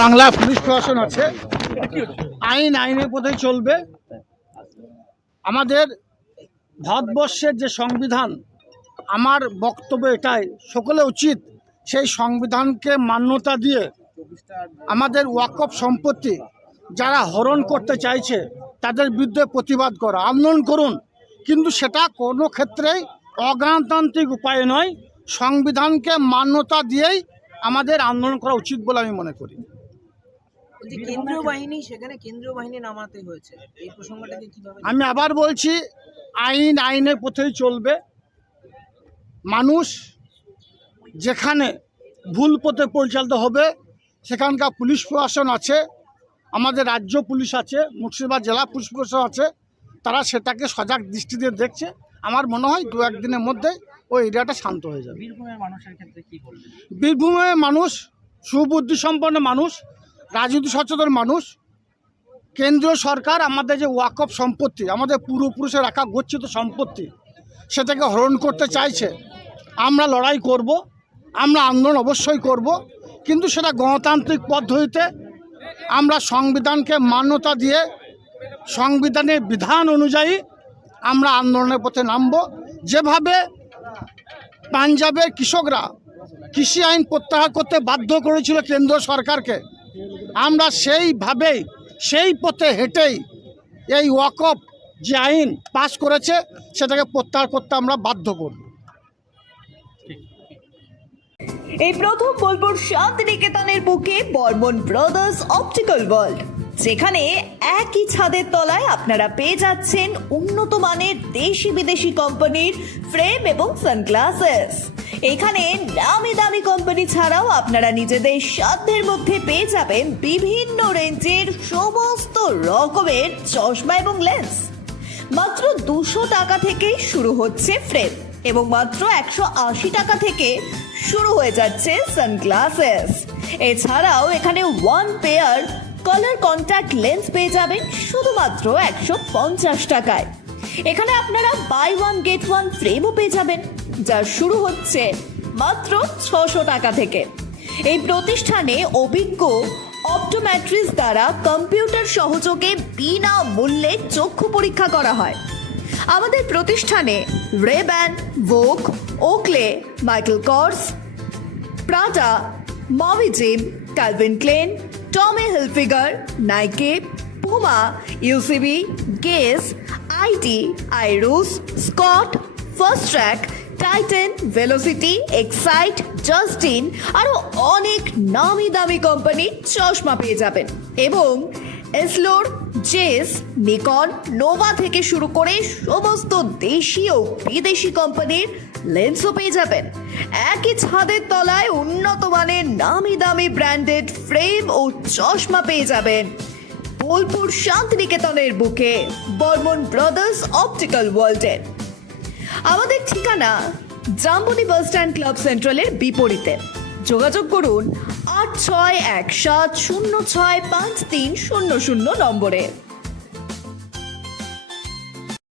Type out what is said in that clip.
Bangla police প্রশাসন আছে। আইন, আইনের পথেই চলবে। আমাদের ভারতবর্ষের যে সংবিধান, আমার বক্তব্য এটাই, সকলে উচিত সেই সংবিধানকে মান্যতা দিয়ে আমাদের ওয়াকফ সম্পত্তি যারা হরণ করতে চাইছে, তাদের বিরুদ্ধে প্রতিবাদ করা, আন্দোলন করুন। কিন্তু সেটা কোনো ক্ষেত্রেই অগণতান্ত্রিক উপায়ে নয়। সংবিধানকে মান্যতা দিয়েই আমাদের আন্দোলন করা উচিত বলে আমি মনে করি। যে কেন্দ্রীয় বাহিনী সেখানে কেন্দ্রীয় বাহিনী নামাতে হয়েছে। এই প্রসঙ্গটাকে কীভাবে আমি আবার বলছি আইন আইনের পথেই চলবে। মানুষ যেখানে ভুল পথে পরিচালিত হবে সেখানকার পুলিশ প্রশাসন আছে আমাদের রাজ্য পুলিশ আছে মুর্শিদাবাদ জেলা পুলিশ প্রশাসন আছে তারা সেটাকে সজাগ দৃষ্টি দিয়ে দেখছে। আমার মনে হয় দু একদিনের মধ্যে ওই এরিয়াটা শান্ত হয়ে যাবে। বীরভূমের মানুষের ক্ষেত্রে কি বলবেন? বীরভূমের মানুষ সুবুদ্ধি সম্পন্ন মানুষ রাজনীতি সচেতন মানুষ। কেন্দ্রীয় সরকার আমাদের যে ওয়াকফ সম্পত্তি, আমাদের পূর্বপুরুষের রাখা গচ্ছিত সম্পত্তি, সেটাকে হরণ করতে চাইছে। আমরা লড়াই করব, আমরা আন্দোলন অবশ্যই করব, কিন্তু সেটা গণতান্ত্রিক পদ্ধতিতে আমরা সংবিধানকে মান্যতা দিয়ে, সংবিধানের বিধান অনুযায়ী আমরা আন্দোলনের পথে নামব। যেভাবে পাঞ্জাবের কৃষকরা কৃষি আইন প্রত্যাহার করতে বাধ্য করেছিল কেন্দ্র সরকারকে আমরা সেইভাবেই, সেই পথে হেঁটেই এই ওয়াকফ যে আইন পাশ করেছে, সেটাকে প্রত্যাহার করতে আমরা বাধ্য করব। এই প্রথম বোলপুর শান্তিনিকেতনের বুকে বর্মন ব্রাদার্স অপটিক্যাল ওয়ার্ল্ড, যেখানে একই ছাদের তলায় আপনারা পেয়ে যাচ্ছেন উন্নত মানের দেশি বিদেশি কোম্পানির ফ্রেম এবং সানগ্লাসেস। এখানে নামি দামি কোম্পানি ছাড়াও আপনারা নিজেদের সাধ্যের মধ্যে পেয়ে যাবেন বিভিন্ন রেঞ্জের সমস্ত রকমের চশমা এবং লেন্স মাত্র দুশো টাকা থেকে শুরু হচ্ছে ফ্রেম এবং মাত্র একশো আশি টাকা থেকে শুরু হয়ে যাচ্ছে সানগ্লাসেস এছাড়াও এখানে one pair colour contact lens পেয়ে যাবেন শুধুমাত্র একশো পঞ্চাশ টাকায়। এখানে আপনারা বাই ওয়ান গেট ওয়ান ফ্রেমও পেয়ে যাবেন। যার শুরু হচ্ছে মাত্র ছশো টাকা থেকে। এই প্রতিষ্ঠানে অভিজ্ঞ অপটোম্যাট্রিস দ্বারা কম্পিউটার সহযোগে বিনা মূল্যে চক্ষু পরীক্ষা করা হয়। আমাদের প্রতিষ্ঠানে Ray Ban Vogue Oakley, Michael Kors Prada mauve gym, Calvin Klein, Tommy Hilfiger, Nike, Puma, UCB, Guess, IT, আইরুস, Scott Fastrack Titan velocity excite Justin আরও অনেক নামি দামি কোম্পানির চশমা পেয়ে যাবেন। এবং এসলোর জেস নিকন নোভা থেকে শুরু করে সমস্ত দেশি ও বিদেশি কোম্পানির লেন্সও পেয়ে যাবেন। একই ছাদের তলায় উন্নত মানের নামি দামি ব্র্যান্ডেড ফ্রেম ও চশমা পেয়ে যাবেন। বোলপুর শান্তিনিকেতনের বুকে বর্মন ব্রাদার্স অপটিক্যাল ওয়ার্ল্ডের। আমাদের ঠিকানা জাম্বনি বাস স্ট্যান্ড ক্লাব সেন্ট্রালের বিপরীতে। যোগাযোগ করুন আট ছয় এক সাত শূন্য ছয় পাঁচ তিন শূন্য শূন্য নম্বরে।